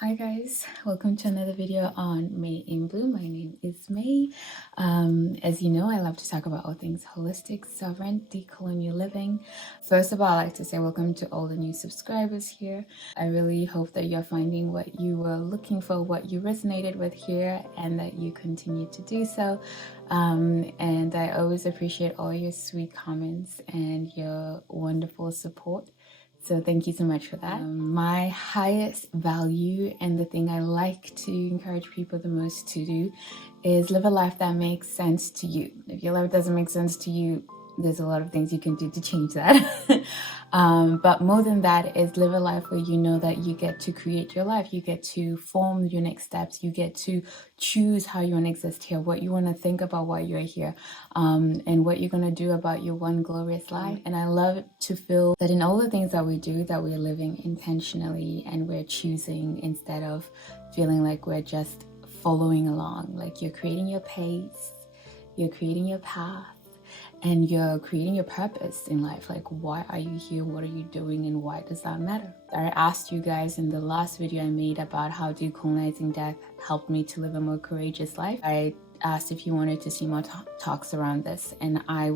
Hi guys, welcome to another video on May in Bloom. My name is May. As you know, I love to talk about all things holistic, sovereign, decolonial living. First of all, I'd like to say welcome to all the new subscribers here. I really hope that you're finding what you were looking for, what you resonated with here, and that you continue to do so. And I always appreciate all your sweet comments and your wonderful support. So thank you so much for that. My highest value and the thing I like to encourage people the most to do is live a life that makes sense to you. If your life doesn't make sense to you, there's a lot of things you can do to change that. But more than that is live a life where you know that you get to create your life. You get to form your next steps. You get to choose how you want to exist here, what you want to think about while you're here, and what you're going to do about your one glorious life. And I love to feel that in all the things that we do, that we're living intentionally and we're choosing instead of feeling like we're just following along. Like you're creating your pace, you're creating your path, and you're creating your purpose in life. Like, why are you here? What are you doing? And why does that matter? I asked you guys in the last video I made about how decolonizing death helped me to live a more courageous life. I asked if you wanted to see more talks around this, and I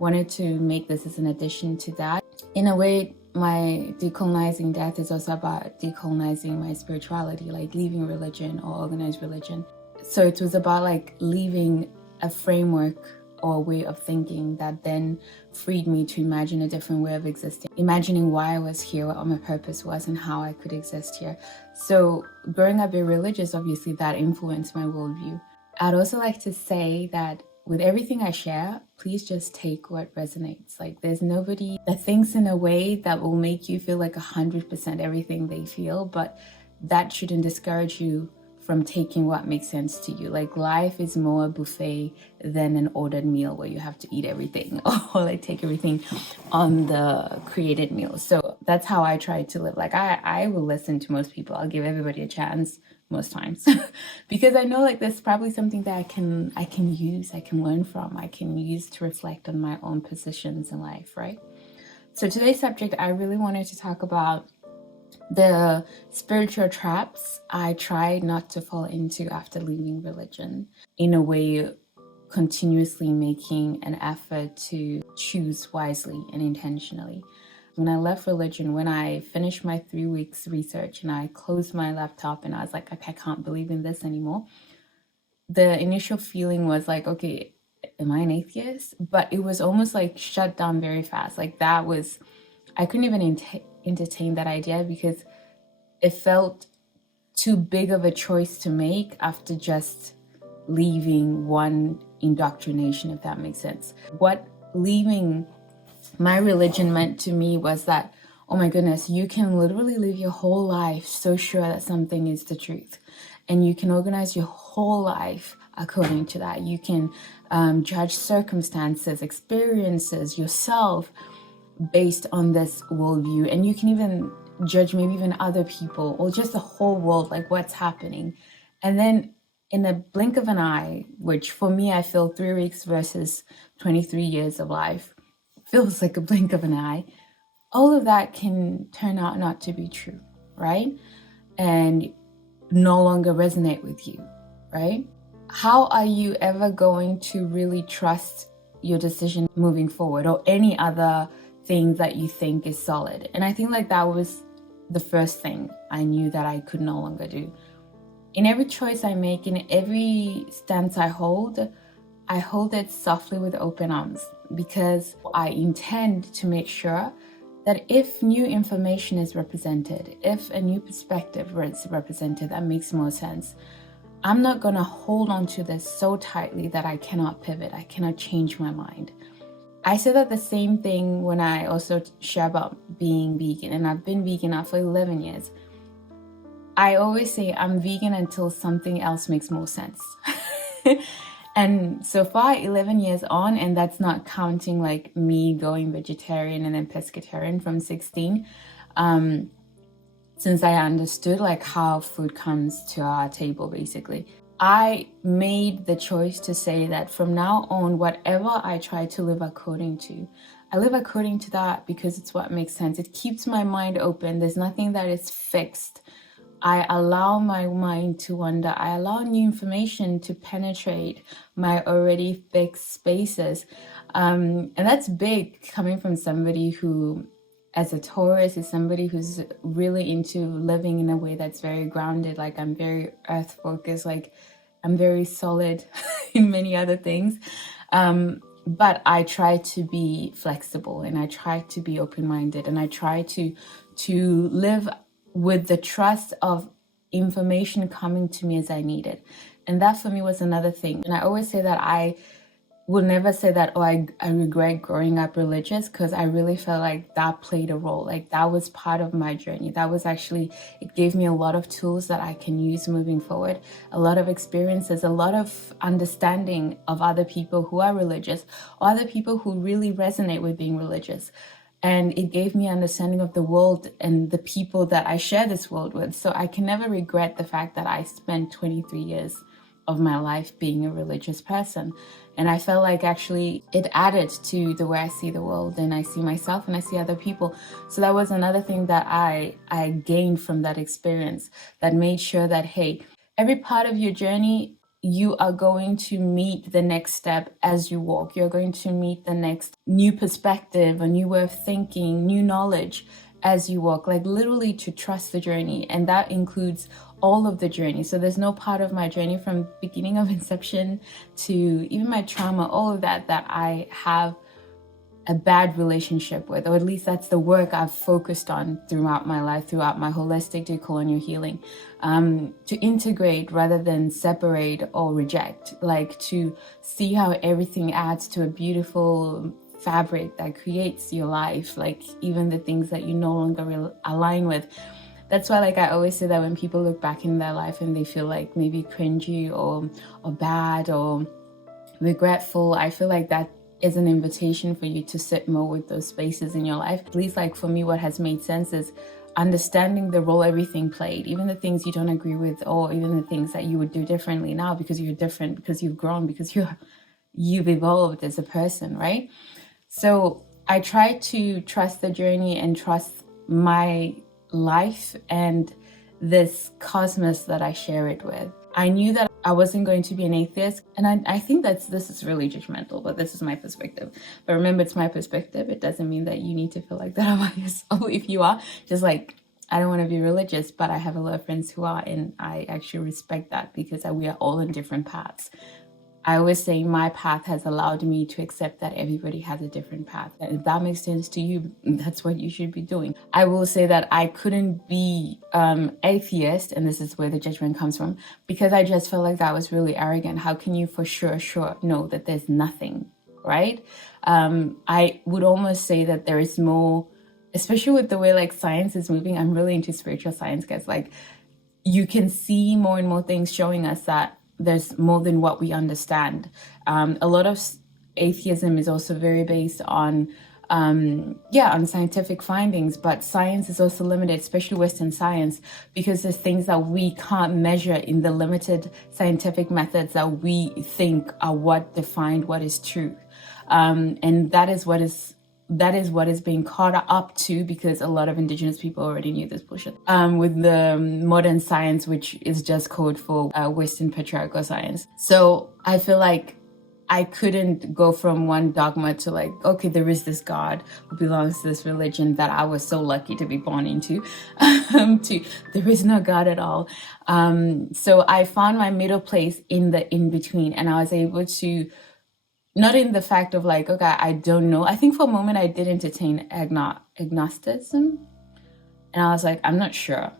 wanted to make this as an addition to that. In a way, my decolonizing death is also about decolonizing my spirituality, like leaving religion or organized religion. So it was about like leaving a framework or a way of thinking that then freed me to imagine a different way of existing, imagining why I was here, what my purpose was, and how I could exist here. So growing up very religious, obviously that influenced my worldview. I'd also like to say that with everything I share, please just take what resonates. Like there's nobody that thinks in a way that will make you feel like 100% everything they feel, but that shouldn't discourage you from taking what makes sense to you. Like life is more a buffet than an ordered meal where you have to eat everything or like take everything on the created meal. So that's how I try to live. Like I will listen to most people. I'll give everybody a chance most times because I know like there's probably something that I can use, I can learn from, I can use to reflect on my own positions in life, right? So today's subject, I really wanted to talk about the spiritual traps I tried not to fall into after leaving religion, in a way continuously making an effort to choose wisely and intentionally. When I left religion, when I finished my 3 weeks research and I closed my laptop and I was like, I can't believe in this anymore, the initial feeling was like, okay, am I an atheist? But it was almost like shut down very fast. Like that was, I couldn't even entertain that idea because it felt too big of a choice to make after just leaving one indoctrination, if that makes sense. What leaving my religion meant to me was that, oh my goodness, you can literally live your whole life so sure that something is the truth. And you can organize your whole life according to that. You can judge circumstances, experiences, yourself based on this worldview. And you can even judge maybe even other people or just the whole world, like what's happening. And then in a blink of an eye, which for me, I feel 3 weeks versus 23 years of life feels like a blink of an eye, all of that can turn out not to be true, right? And no longer resonate with you, right? How are you ever going to really trust your decision moving forward or any other thing that you think is solid? And I think like that was the first thing I knew that I could no longer do. In every choice I make, in every stance I hold it softly with open arms because I intend to make sure that if new information is represented, if a new perspective is represented that makes more sense, I'm not going to hold on to this so tightly that I cannot pivot, I cannot change my mind. I say that the same thing when I also share about being vegan, and I've been vegan now for 11 years. I always say I'm vegan until something else makes more sense. And so far, 11 years on, and that's not counting like me going vegetarian and then pescatarian from 16, since I understood like how food comes to our table, basically. I made the choice to say that from now on, whatever I try to live according to, I live according to that because it's what makes sense. It keeps my mind open. There's nothing that is fixed I allow my mind to wander. I allow new information to penetrate my already fixed spaces. And that's big coming from somebody who, as a Taurus, is somebody who's really into living in a way that's very grounded. Like, I'm very earth focused, like I'm very solid in many other things. But I try to be flexible, and I try to be open-minded, and I try to live with the trust of information coming to me as I need it. And that for me was another thing. And I always say that I will never say that, oh, I regret growing up religious, because I really felt like that played a role. Like, that was part of my journey. That was actually, it gave me a lot of tools that I can use moving forward, a lot of experiences, a lot of understanding of other people who are religious, or other people who really resonate with being religious. And it gave me understanding of the world and the people that I share this world with. So I can never regret the fact that I spent 23 years of my life being a religious person. And I felt like actually it added to the way I see the world, and I see myself and I see other people. So that was another thing that I gained from that experience, that made sure that, hey, every part of your journey, you are going to meet the next step as you walk. You're going to meet the next new perspective, a new way of thinking, new knowledge as you walk, like literally to trust the journey. And that includes all of the journey. So there's no part of my journey from beginning of inception to even my trauma, all of that I have a bad relationship with, or at least that's the work I've focused on throughout my life, throughout my holistic decolonial healing, to integrate rather than separate or reject, like to see how everything adds to a beautiful fabric that creates your life, like even the things that you no longer align with. That's why, like, I always say that when people look back in their life and they feel like maybe cringy or bad or regretful, I feel like that is an invitation for you to sit more with those spaces in your life. At least, like, for me, what has made sense is understanding the role everything played, even the things you don't agree with, or even the things that you would do differently now because you're different, because you've grown, because you've evolved as a person, right? So I try to trust the journey and trust my life and this cosmos that I share it with. I knew that I wasn't going to be an atheist, and I think this is really judgmental, but this is my perspective. But remember, it's my perspective. It doesn't mean that you need to feel like that about yourself. If you are, just like, I don't want to be religious, but I have a lot of friends who are, and I actually respect that, because we are all on different paths. I always say my path has allowed me to accept that everybody has a different path. And if that makes sense to you, that's what you should be doing. I will say that I couldn't be atheist, and this is where the judgment comes from, because I just felt like that was really arrogant. How can you for sure know that there's nothing, right? I would almost say that there is more, especially with the way like science is moving. I'm really into spiritual science, guys. Like, you can see more and more things showing us that there's more than what we understand. A lot of atheism is also very based on scientific findings, but science is also limited, especially Western science, because there's things that we can't measure in the limited scientific methods that we think are what define what is truth. And that is what is being caught up to, because a lot of indigenous people already knew this bullshit. With the modern science, which is just code for Western patriarchal science. So I feel like I couldn't go from one dogma to like, okay, there is this God who belongs to this religion that I was so lucky to be born into, to there is no God at all. So I found my middle place in the in-between, and I was able to, not in the fact of like, okay, I don't know. I think for a moment I did entertain agnosticism, and I was like, I'm not sure.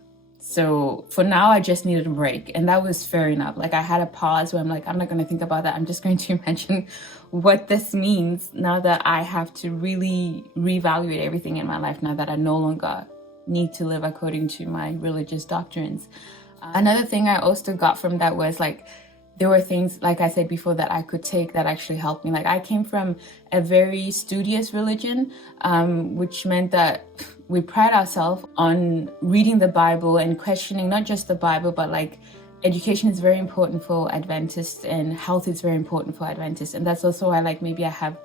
So for now, I just needed a break, and that was fair enough. Like, I had a pause where I'm like, I'm not going to think about that. I'm just going to imagine what this means now that I have to really reevaluate everything in my life, now that I no longer need to live according to my religious doctrines. Another thing I also got from that was like, there were things, like I said before, that I could take that actually helped me. Like, I came from a very studious religion, which meant that we pride ourselves on reading the Bible and questioning not just the Bible, but like education is very important for Adventists, and health is very important for Adventists. And that's also why, like, maybe I have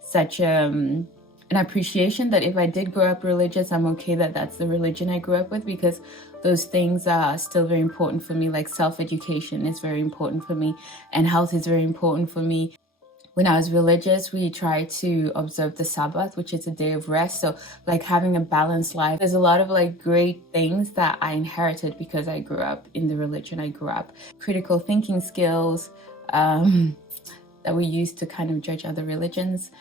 such an appreciation that if I did grow up religious, I'm okay that that's the religion I grew up with, because those things are still very important for me. Like self-education is very important for me, and health is very important for me. When I was religious, we tried to observe the Sabbath, which is a day of rest. So like having a balanced life. There's a lot of like great things that I inherited because I grew up in the religion I grew up. Critical thinking skills that we used to kind of judge other religions.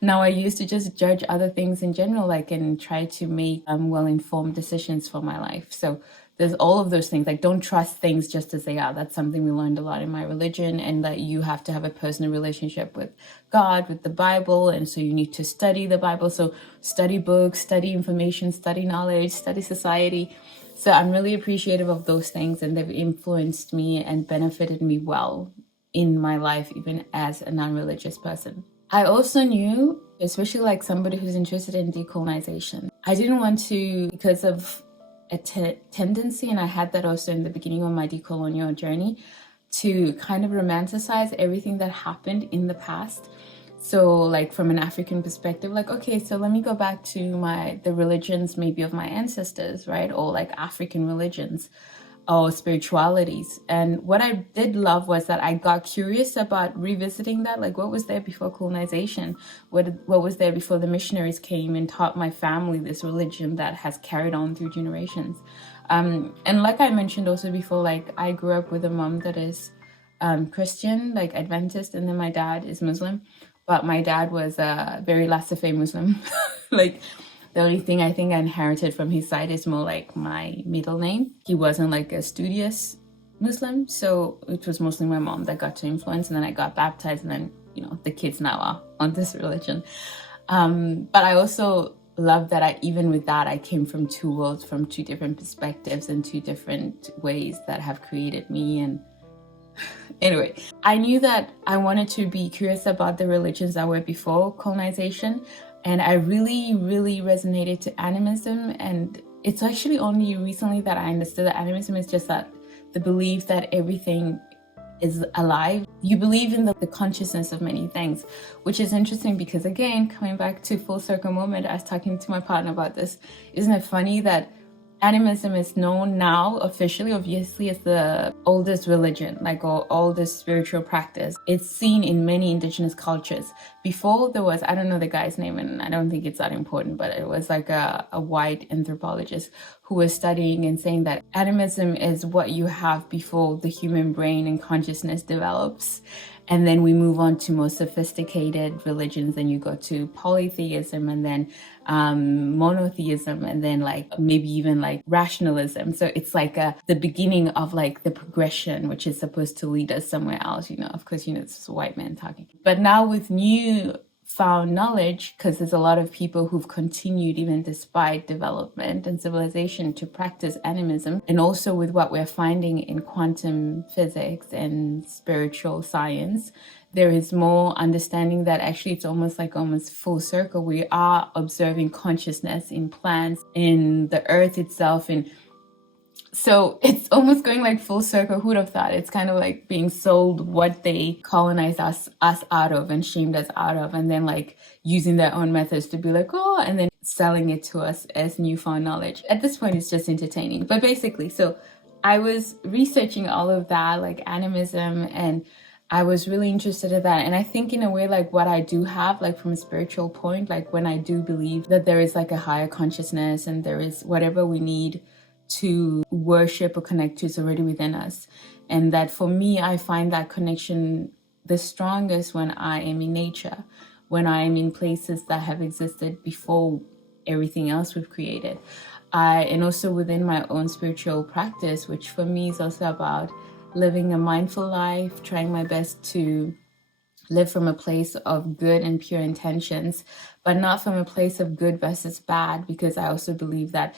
Now I used to just judge other things in general, like, and try to make well-informed decisions for my life. So there's all of those things, like don't trust things just as they are. That's something we learned a lot in my religion, and that you have to have a personal relationship with God, with the Bible. And so you need to study the Bible. So study books, study information, study knowledge, study society. So I'm really appreciative of those things, and they've influenced me and benefited me well in my life, even as a non-religious person. I also knew, especially like somebody who's interested in decolonization, I didn't want to, because of a tendency, and I had that also in the beginning of my decolonial journey, to kind of romanticize everything that happened in the past. So like from an African perspective, like, okay, so let me go back to the religions maybe of my ancestors, right? Or like African religions or spiritualities. And what I did love was that I got curious about revisiting that, like what was there before colonization? What was there before the missionaries came and taught my family this religion that has carried on through generations? And like I mentioned also before, like I grew up with a mom that is Christian, like Adventist, and then my dad is Muslim. But my dad was a very laissez-faire Muslim. Like the only thing I think I inherited from his side is more like my middle name. He wasn't like a studious Muslim, so it was mostly my mom that got to influence, and then I got baptized, and then, you know, the kids now are on this religion. But I also love that even with that, I came from two worlds, from two different perspectives and two different ways that have created me. And anyway, I knew that I wanted to be curious about the religions that were before colonization. And I really, really resonated to animism. And it's actually only recently that I understood that animism is just that the belief that everything is alive. You believe in the consciousness of many things, which is interesting because, again, coming back to full circle moment, I was talking to my partner about this. Isn't it funny that animism is known now officially, obviously, as the oldest religion, like, or oldest spiritual practice. It's seen in many indigenous cultures. Before there was, I don't know the guy's name, and I don't think it's that important, but it was like a white anthropologist who was studying and saying that animism is what you have before the human brain and consciousness develops. And then we move on to more sophisticated religions. Then you go to polytheism, and then monotheism, and then like maybe even like rationalism. So it's like the beginning of like the progression, which is supposed to lead us somewhere else. You know, of course, you know, it's a white man talking. But now with new found knowledge, because there's a lot of people who've continued even despite development and civilization to practice animism, and also with what we're finding in quantum physics and spiritual science, there is more understanding that actually it's almost full circle. We are observing consciousness in plants, in the earth itself, and so it's almost going like full circle. Who'd have thought? It's kind of like being sold what they colonized us out of and shamed us out of, and then like using their own methods to be like, oh, and then selling it to us as newfound knowledge. At this point, it's just entertaining. But basically, so I was researching all of that, like animism, and I was really interested in that. And I think in a way, like what I do have, like from a spiritual point, like when I do believe that there is like a higher consciousness and there is whatever we need to worship or connect to is already within us. And that for me, I find that connection the strongest when I am in nature, when I am in places that have existed before everything else we've created. And also within my own spiritual practice, which for me is also about living a mindful life, trying my best to live from a place of good and pure intentions, but not from a place of good versus bad, because I also believe that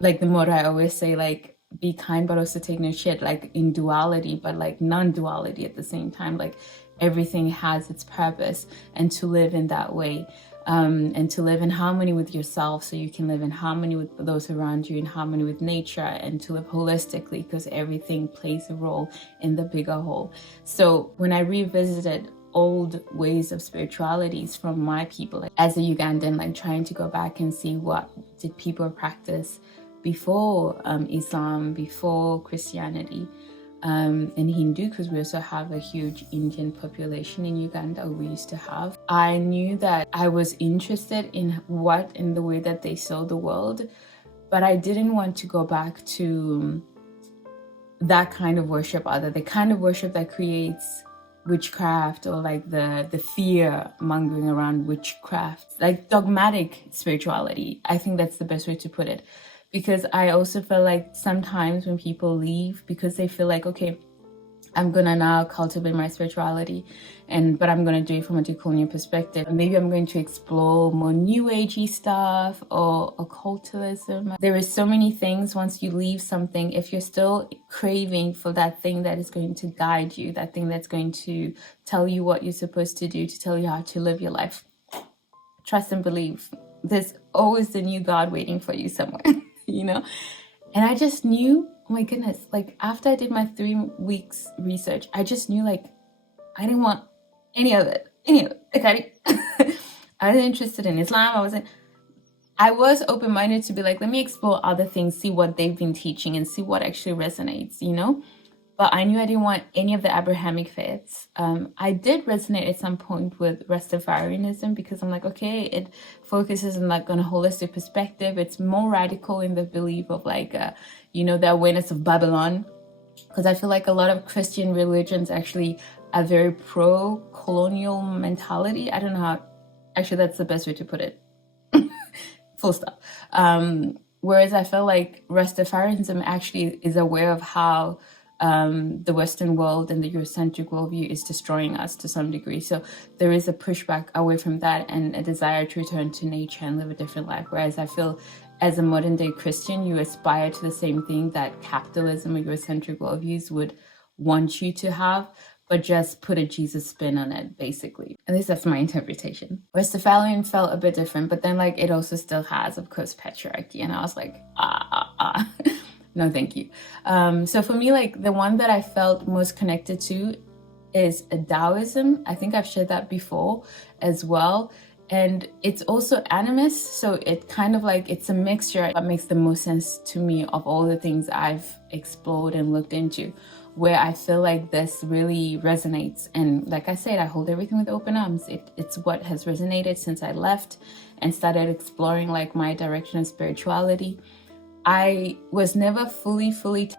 like the motto I always say, like, be kind, but also take no shit, like in duality, but like non-duality at the same time. Like everything has its purpose, and to live in that way, and to live in harmony with yourself so you can live in harmony with those around you, in harmony with nature, and to live holistically because everything plays a role in the bigger whole. So when I revisited old ways of spiritualities from my people, like, as a Ugandan, like trying to go back and see what did people practice before Islam, before Christianity, and Hindu, because we also have a huge Indian population in Uganda. We used to have. I knew that I was interested in the way that they saw the world, but I didn't want to go back to that kind of worship, other the kind of worship that creates witchcraft, or like the fear mongering around witchcraft, like dogmatic spirituality. I think that's the best way to put it, because I also feel like sometimes when people leave because they feel like, okay, I'm gonna now cultivate my spirituality, but I'm gonna do it from a decolonial perspective. Maybe I'm going to explore more new agey stuff or occultism. There is so many things once you leave something. If you're still craving for that thing that is going to guide you, that thing that's going to tell you what you're supposed to do, to tell you how to live your life, trust and believe. There's always the new God waiting for you somewhere, you know? And I just knew, oh my goodness, like after I did my 3 weeks research, I just knew like I didn't want any of it. Like I wasn't interested in Islam. I was open-minded to be like, let me explore other things, see what they've been teaching and see what actually resonates, you know? But I knew I didn't want any of the Abrahamic faiths. I did resonate at some point with Rastafarianism, because I'm like, okay, it focuses on like on a holistic perspective. It's more radical in the belief of like, you know, the awareness of Babylon. Because I feel like a lot of Christian religions actually are very pro-colonial mentality. I don't know how, actually that's the best way to put it. Full stop. Whereas I feel like Rastafarianism actually is aware of how the Western world and the Eurocentric worldview is destroying us to some degree. So there is a pushback away from that and a desire to return to nature and live a different life. Whereas I feel as a modern day Christian, you aspire to the same thing that capitalism or Eurocentric worldviews would want you to have, but just put a Jesus spin on it, basically. At least that's my interpretation. Rastafarian felt a bit different, but then like it also still has, of course, patriarchy. And I was like, no, thank you. So for me, like the one that I felt most connected to is Taoism. I think I've shared that before as well. And it's also animist. So it kind of like, it's a mixture that makes the most sense to me of all the things I've explored and looked into, where I feel like this really resonates. And like I said, I hold everything with open arms. It's what has resonated since I left and started exploring like my direction of spirituality. I was never fully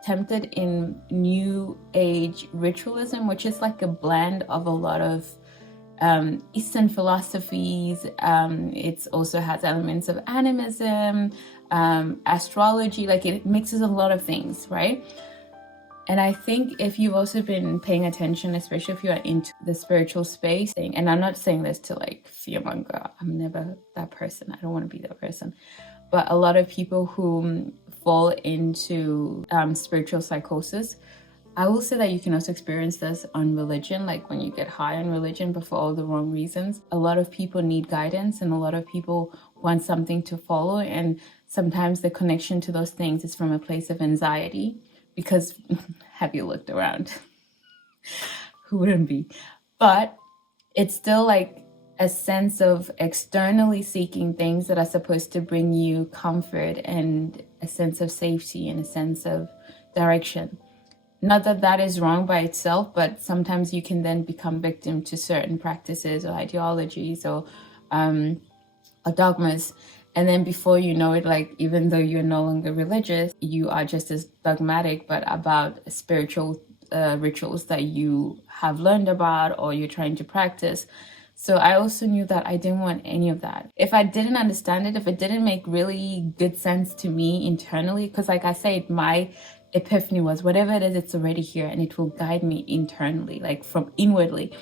tempted in New Age ritualism, which is like a blend of a lot of Eastern philosophies. It also has elements of animism, astrology, like it mixes a lot of things, right? And I think if you've also been paying attention, especially if you are into the spiritual space, and I'm not saying this to like fearmonger, I'm never that person, I don't want to be that person, but a lot of people who fall into spiritual psychosis, I will say that you can also experience this on religion, like when you get high on religion, but for all the wrong reasons. A lot of people need guidance and a lot of people want something to follow. And sometimes the connection to those things is from a place of anxiety, because have you looked around? Who wouldn't be? But it's still like a sense of externally seeking things that are supposed to bring you comfort and a sense of safety and a sense of direction. Not that that is wrong by itself, but sometimes you can then become victim to certain practices or ideologies or dogmas. And then before you know it, like even though you're no longer religious, you are just as dogmatic, but about spiritual rituals that you have learned about or you're trying to practice. So I also knew that I didn't want any of that. If I didn't understand it, if it didn't make really good sense to me internally, because like I said, my epiphany was whatever it is, it's already here and it will guide me internally, like from inwardly.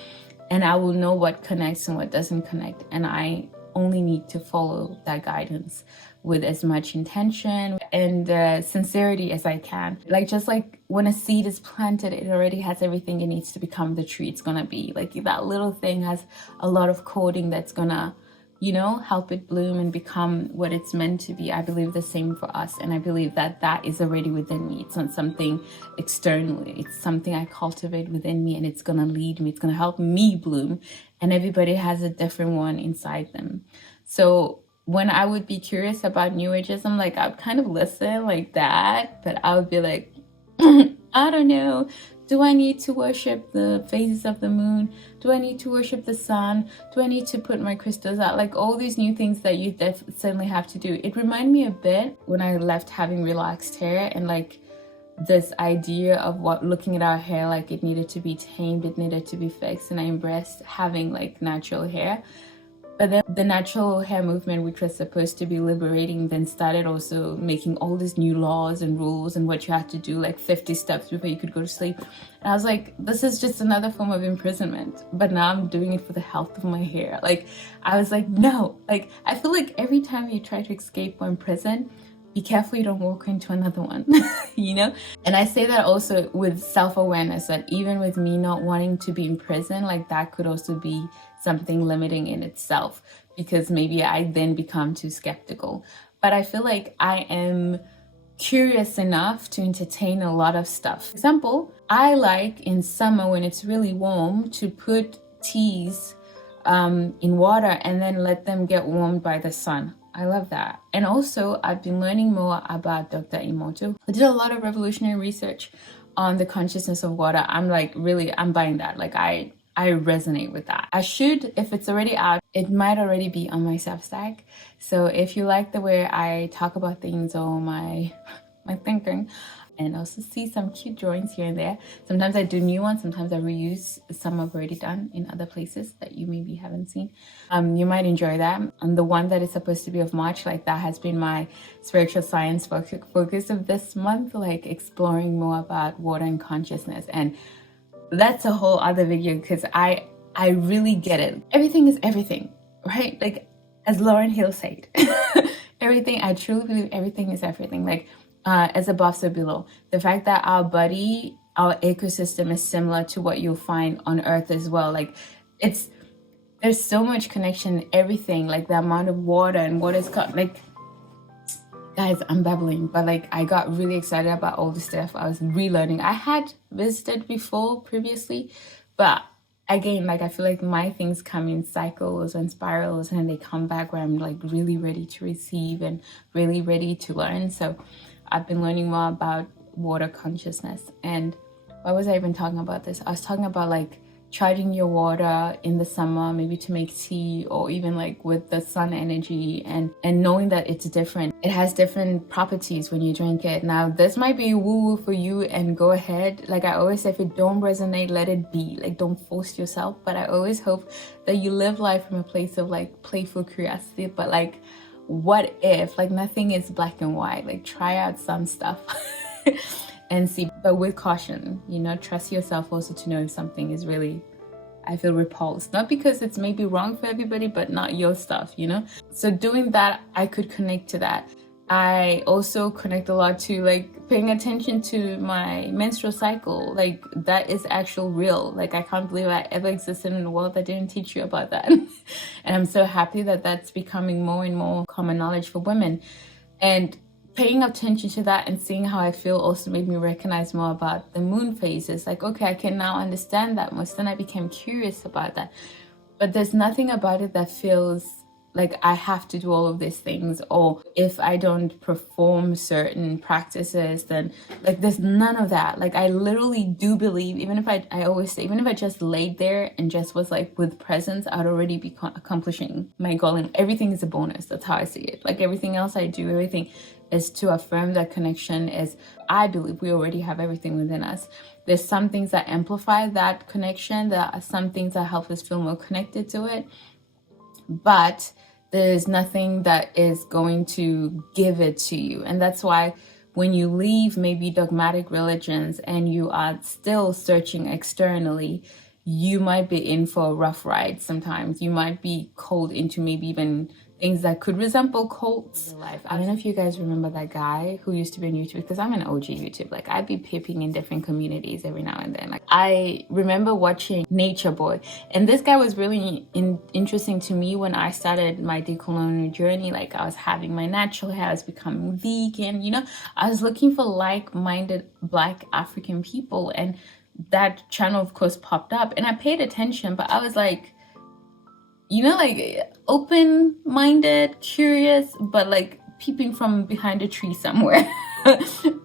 And I will know what connects and what doesn't connect. And I only need to follow that guidance with as much intention and sincerity as I can. Like just like when a seed is planted, it already has everything it needs to become the tree it's gonna be. Like that little thing has a lot of coding that's gonna, you know, help it bloom and become what it's meant to be. I believe the same for us. And I believe that that is already within me. It's not something externally. It's something I cultivate within me and it's gonna lead me. It's gonna help me bloom. And everybody has a different one inside them. So when I would be curious about New Ageism, like I'd kind of listen like that, but I would be like, I don't know. Do I need to worship the phases of the moon? Do I need to worship the sun? Do I need to put my crystals out? Like all these new things that you certainly have to do. It reminded me a bit when I left having relaxed hair and like this idea of what looking at our hair like it needed to be tamed, it needed to be fixed, and I embraced having like natural hair. But then the natural hair movement, which was supposed to be liberating, then started also making all these new laws and rules and what you had to do, like 50 steps before you could go to sleep. And I was like, this is just another form of imprisonment. But now I'm doing it for the health of my hair. Like, I was like, no. Like, I feel like every time you try to escape one prison, be careful you don't walk into another one, you know? And I say that also with self-awareness, that even with me not wanting to be in prison, like that could also be something limiting in itself, because maybe I then become too skeptical. But I feel like I am curious enough to entertain a lot of stuff. For example, I like in summer when it's really warm to put teas in water and then let them get warmed by the sun. I love that. And also, I've been learning more about Dr. Emoto. I did a lot of revolutionary research on the consciousness of water. I'm like, really, I'm buying that. Like, I resonate with that. I should, if it's already out, it might already be on my Substack. So if you like the way I talk about things or my thinking, and also see some cute drawings here and there. Sometimes I do new ones, sometimes I reuse some I've already done in other places that you maybe haven't seen. You might enjoy that. And the one that is supposed to be of March, like that has been my spiritual science focus of this month, like exploring more about water and consciousness. And that's a whole other video, because I really get it. Everything is everything, right? Like as Lauryn Hill said, everything, I truly believe everything is everything. Like as above, so below. The fact that our body, our ecosystem is similar to what you'll find on Earth as well. Like there's so much connection in everything, like the amount of water and what is like, guys, I'm babbling, but like I got really excited about all the stuff I was relearning. I had visited before previously, but again, like I feel like my things come in cycles and spirals, and they come back where I'm like really ready to receive and really ready to learn. So I've been learning more about water consciousness. And why was I even talking about this? I was talking about like charging your water in the summer, maybe to make tea, or even like with the sun energy, and knowing that it's different. It has different properties when you drink it. Now, this might be woo-woo for you, and go ahead. Like I always say, if it don't resonate, let it be. Like don't force yourself. But I always hope that you live life from a place of like playful curiosity, but like, what if, like nothing is black and white. Like try out some stuff and see, but with caution, you know. Trust yourself also to know if something is really, I feel, repulsed, not because it's maybe wrong for everybody, but not your stuff, you know. So doing that, I could connect to that. I also connect a lot to like paying attention to my menstrual cycle. Like that is actual real. Like I can't believe I ever existed in a world that didn't teach you about that. And I'm so happy that that's becoming more and more common knowledge for women. And paying attention to that and seeing how I feel also made me recognize more about the moon phases. Like, okay, I can now understand that more. Then I became curious about that. But there's nothing about it that feels like I have to do all of these things, or if I don't perform certain practices, then like there's none of that. Like I literally do believe, even if I always say, even if I just laid there and just was like with presence, I'd already be accomplishing my goal, and everything is a bonus. That's how I see it. Like everything else I do, everything is to affirm that connection. Is I believe we already have everything within us. There's some things that amplify that connection, there are some things that help us feel more connected to it, but there's nothing that is going to give it to you. And that's why when you leave maybe dogmatic religions and you are still searching externally, you might be in for a rough ride sometimes. You might be called into maybe even things that could resemble cults. I don't know if you guys remember that guy who used to be on YouTube, because I'm an OG YouTube. Like I'd be peeping in different communities every now and then. Like I remember watching Nature Boy, and this guy was really interesting to me when I started my decolonial journey. Like I was having my natural hair, I was becoming vegan, you know. I was looking for like-minded Black African people, and that channel of course popped up, and I paid attention, but I was like, like open-minded, curious, but like peeping from behind a tree somewhere.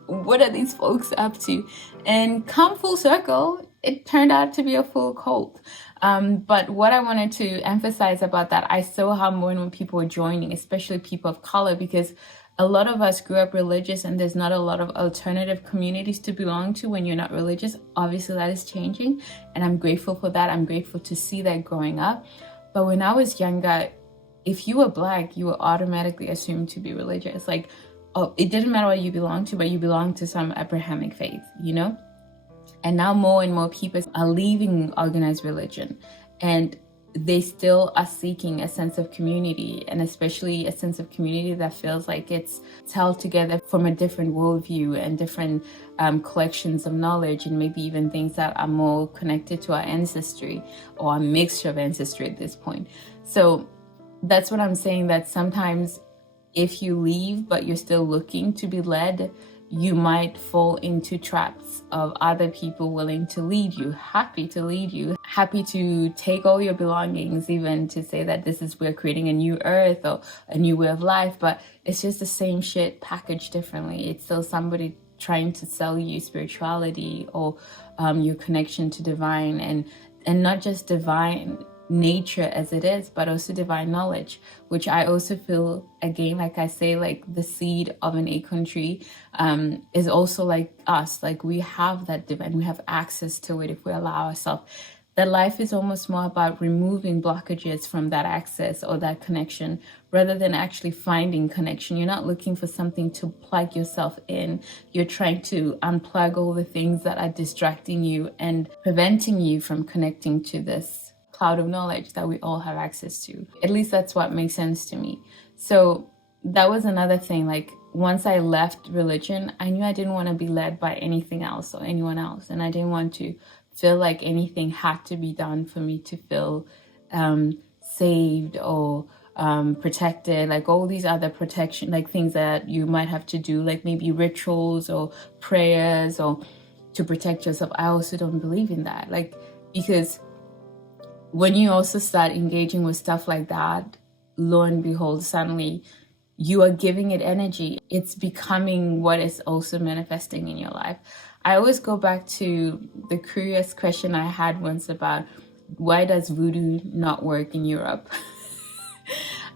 What are these folks up to? And come full circle, it turned out to be a full cult. But what I wanted to emphasize about that, I saw how more and more people were joining, especially people of color, because a lot of us grew up religious and there's not a lot of alternative communities to belong to when you're not religious. Obviously, that is changing, and I'm grateful for that. I'm grateful to see that growing up. But when I was younger, if you were Black, you were automatically assumed to be religious. Like, oh, it didn't matter what you belonged to, but you belonged to some Abrahamic faith, And now more and more people are leaving organized religion, and they still are seeking a sense of community, and especially a sense of community that feels like it's held together from a different worldview and different collections of knowledge, and maybe even things that are more connected to our ancestry or a mixture of ancestry at this point. So that's what I'm saying, that sometimes if you leave but you're still looking to be led, you might fall into traps of other people willing to lead you, happy to lead you, happy to take all your belongings, even to say that we're creating a new earth or a new way of life, but it's just the same shit packaged differently. It's still somebody trying to sell you spirituality or your connection to divine, and not just divine nature as it is, but also divine knowledge, which I also feel, again, like I say, like the seed of an acorn tree is also like us. Like we have that divine, we have access to it if we allow ourselves. That life is almost more about removing blockages from that access or that connection rather than actually finding connection. You're not looking for something to plug yourself in. You're trying to unplug all the things that are distracting you and preventing you from connecting to this cloud of knowledge that we all have access to. At least that's what makes sense to me. So that was another thing. Like once I left religion, I knew I didn't want to be led by anything else or anyone else. And I didn't want to feel like anything had to be done for me to feel saved or protected, like all these other protection, like things that you might have to do, like maybe rituals or prayers or to protect yourself. I also don't believe in that. Like, because when you also start engaging with stuff like that, lo and behold, suddenly you are giving it energy. It's becoming what is also manifesting in your life. I always go back to the curious question I had once about why does voodoo not work in Europe?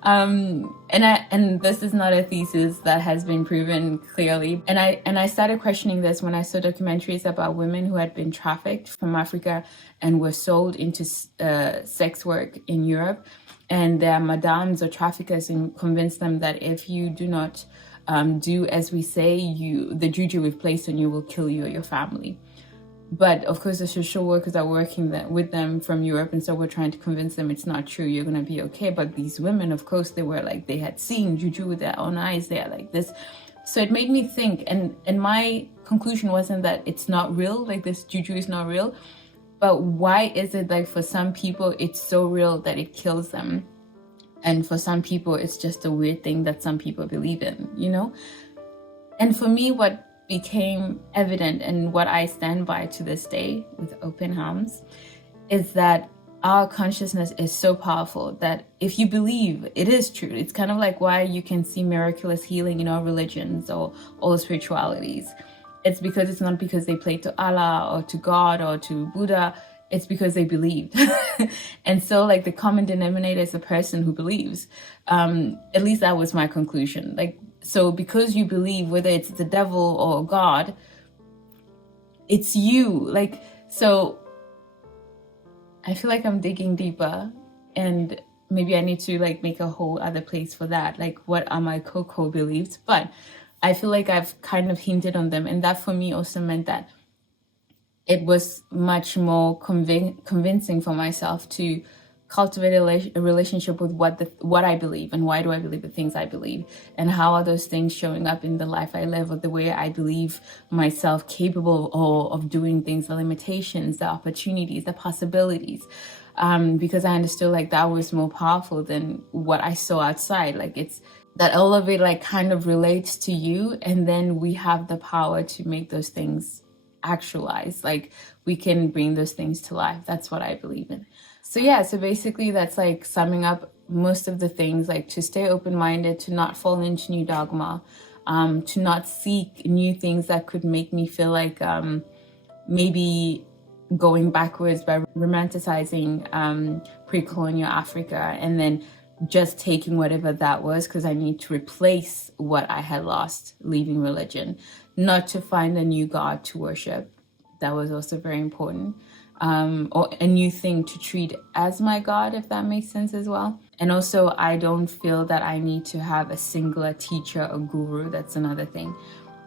And this is not a thesis that has been proven clearly. And I started questioning this when I saw documentaries about women who had been trafficked from Africa and were sold into sex work in Europe. And their madams or traffickers convinced them that if you do not do as we say, the juju we've placed on you will kill you or your family. But of course, the social workers are working with them from Europe, and so we're trying to convince them it's not true, you're going to be okay. But these women, of course, they were like, they had seen juju with their own eyes, they are like this. So it made me think, and my conclusion wasn't that it's not real, like this juju is not real, but why is it like for some people it's so real that it kills them? And for some people, it's just a weird thing that some people believe in, And for me, what became evident and what I stand by to this day with open arms is that our consciousness is so powerful that if you believe it is true, it's kind of like why you can see miraculous healing in all religions or all spiritualities. It's because it's not because they pray to Allah or to God or to Buddha. It's because they believed. And so like the common denominator is a person who believes. At least that was my conclusion. Like, so because you believe, whether it's the devil or God, it's you. Like, so I feel like I'm digging deeper, and maybe I need to like make a whole other place for that. Like, what are my cocoa beliefs? But I feel like I've kind of hinted on them. And that for me also meant that it was much more convincing for myself to cultivate a relationship with what I believe, and why do I believe the things I believe, and how are those things showing up in the life I live, or the way I believe myself capable of doing things, the limitations, the opportunities, the possibilities, because I understood like that was more powerful than what I saw outside. Like it's that all of it like kind of relates to you, and then we have the power to make those things actualize, like we can bring those things to life. That's what I believe in. So yeah, so basically that's like summing up most of the things, like to stay open-minded, to not fall into new dogma, to not seek new things that could make me feel like maybe going backwards by romanticizing pre-colonial Africa and then just taking whatever that was because I need to replace what I had lost leaving religion, not to find a new God to worship. That was also very important. Or a new thing to treat as my God, if that makes sense as well. And also, I don't feel that I need to have a singular teacher or guru. That's another thing.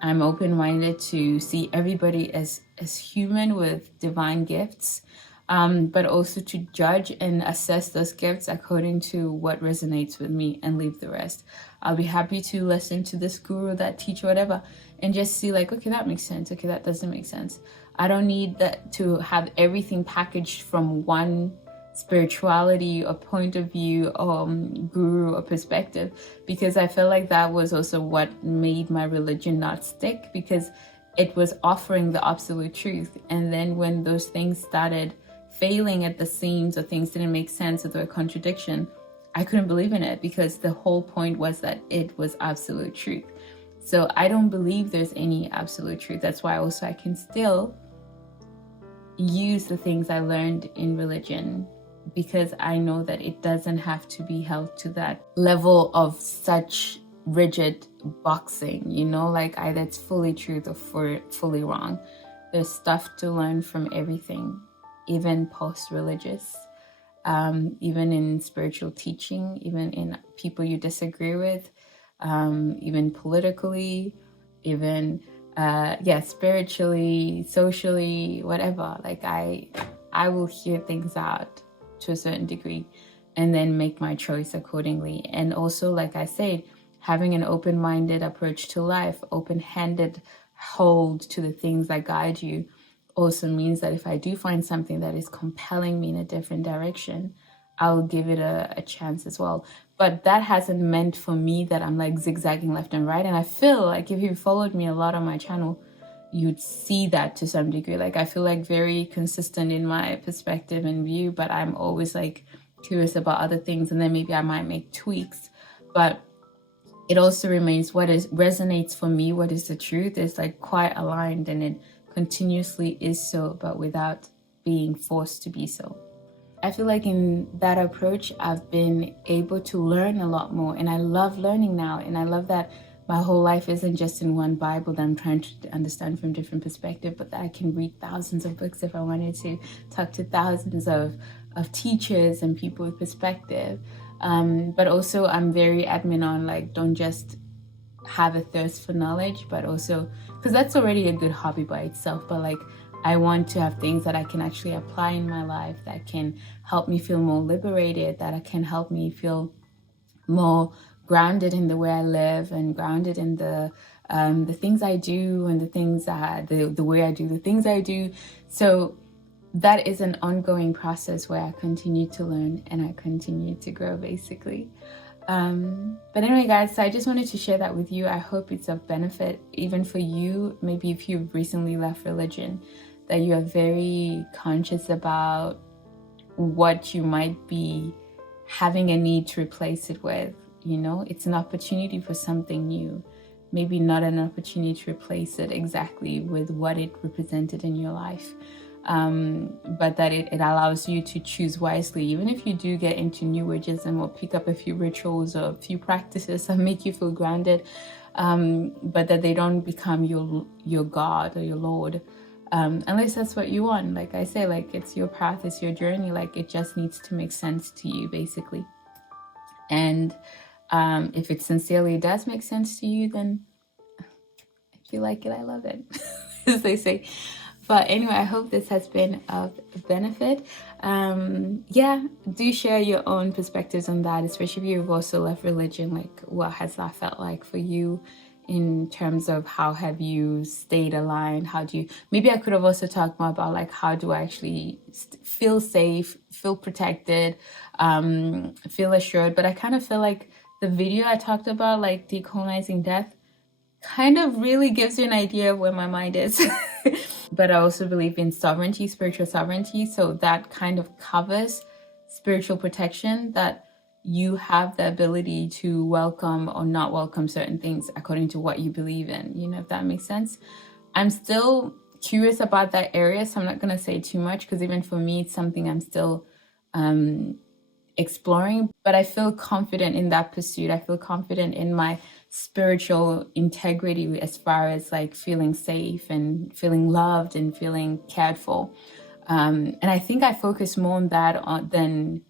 I'm open-minded to see everybody as human with divine gifts, but also to judge and assess those gifts according to what resonates with me and leave the rest. I'll be happy to listen to this guru, that teacher, whatever, and just see like, okay, that makes sense. Okay, that doesn't make sense. I don't need that to have everything packaged from one spirituality or point of view or guru or perspective, because I feel like that was also what made my religion not stick, because it was offering the absolute truth. And then when those things started failing at the seams or things didn't make sense or there were contradiction, I couldn't believe in it because the whole point was that it was absolute truth. So I don't believe there's any absolute truth. That's why also I can still use the things I learned in religion, because I know that it doesn't have to be held to that level of such rigid boxing, you know, like either it's fully truth or fully wrong. There's stuff to learn from everything, even post-religious, even in spiritual teaching, even in people you disagree with, even politically, even spiritually, socially, whatever. Like I will hear things out to a certain degree and then make my choice accordingly. And also, like I said, having an open-minded approach to life, open-handed hold to the things that guide you, also means that if I do find something that is compelling me in a different direction, I'll give it a chance as well. But that hasn't meant for me that I'm like zigzagging left and right. And I feel like if you followed me a lot on my channel, you'd see that to some degree. Like I feel like very consistent in my perspective and view, but I'm always like curious about other things, and then maybe I might make tweaks. But it also remains what resonates for me, what is the truth, is like quite aligned, and it continuously is so, but without being forced to be so. I feel like in that approach, I've been able to learn a lot more, and I love learning now. And I love that my whole life isn't just in one Bible that I'm trying to understand from different perspectives, but that I can read thousands of books if I wanted to, talk to thousands of teachers and people with perspective. But also I'm very adamant on like, don't just have a thirst for knowledge, but also, because that's already a good hobby by itself, but like I want to have things that I can actually apply in my life that can help me feel more liberated, that can help me feel more grounded in the way I live and grounded in the things I do and the things that the way I do the things I do. So that is an ongoing process where I continue to learn and I continue to grow, basically. But anyway, guys, so I just wanted to share that with you. I hope it's of benefit, even for you. Maybe if you've recently left religion, that you are very conscious about what you might be having a need to replace it with. You know, it's an opportunity for something new, maybe not an opportunity to replace it exactly with what it represented in your life. But that it allows you to choose wisely, even if you do get into New Ageism or pick up a few rituals or a few practices that make you feel grounded, but that they don't become your God or your Lord, unless that's what you want. Like I say, like it's your path, it's your journey, like it just needs to make sense to you, basically. And if it sincerely does make sense to you, then if you like it, I love it, as they say. But anyway, I hope this has been of benefit. Do share your own perspectives on that, especially if you've also left religion. Like, what has that felt like for you in terms of how have you stayed aligned? How do you, maybe I could have also talked more about like, how do I actually feel safe, feel protected, feel assured? But I kind of feel like the video I talked about, like decolonizing death, kind of really gives you an idea of where my mind is. But I also believe in sovereignty, spiritual sovereignty. So that kind of covers spiritual protection, that you have the ability to welcome or not welcome certain things according to what you believe in, you know, if that makes sense. I'm still curious about that area, so I'm not going to say too much, because even for me, it's something I'm still exploring, but I feel confident in that pursuit. I feel confident in my spiritual integrity as far as like feeling safe and feeling loved and feeling cared for. And I think I focus more on that than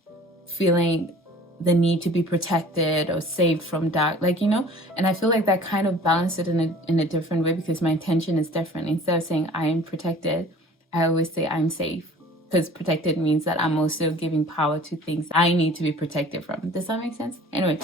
feeling the need to be protected or saved from dark, like, you know. And I feel like that kind of balances it in a different way, because my intention is different. Instead of saying I am protected, I always say I'm safe, because protected means that I'm also giving power to things I need to be protected from. Does that make sense? Anyway,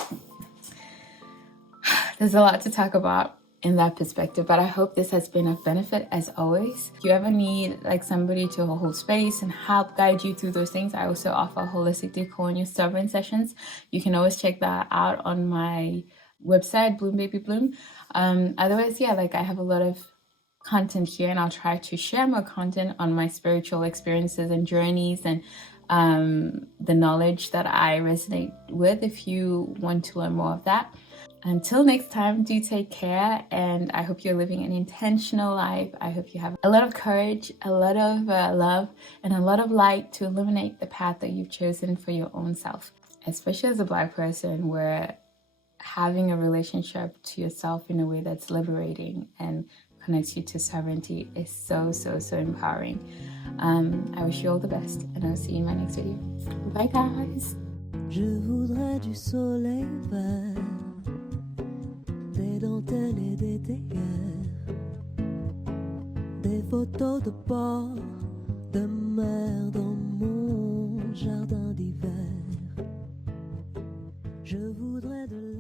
there's a lot to talk about in that perspective, but I hope this has been of benefit as always. If you ever need like somebody to hold space and help guide you through those things, I also offer holistic decolonial sovereign sessions. You can always check that out on my website, Bloom Baby Bloom. Otherwise, yeah, like I have a lot of content here, and I'll try to share more content on my spiritual experiences and journeys and the knowledge that I resonate with, if you want to learn more of that. Until next time, do take care, and I hope you're living an intentional life. I hope you have a lot of courage, a lot of love, and a lot of light to illuminate the path that you've chosen for your own self. Especially as a Black person, where having a relationship to yourself in a way that's liberating and connects you to sovereignty is so, so, so empowering. I wish you all the best, and I'll see you in my next video. Bye, guys. Je voudrais du soleil vert, des dentelles et des théières, des photos de bord de mer dans mon jardin d'hiver. Je voudrais de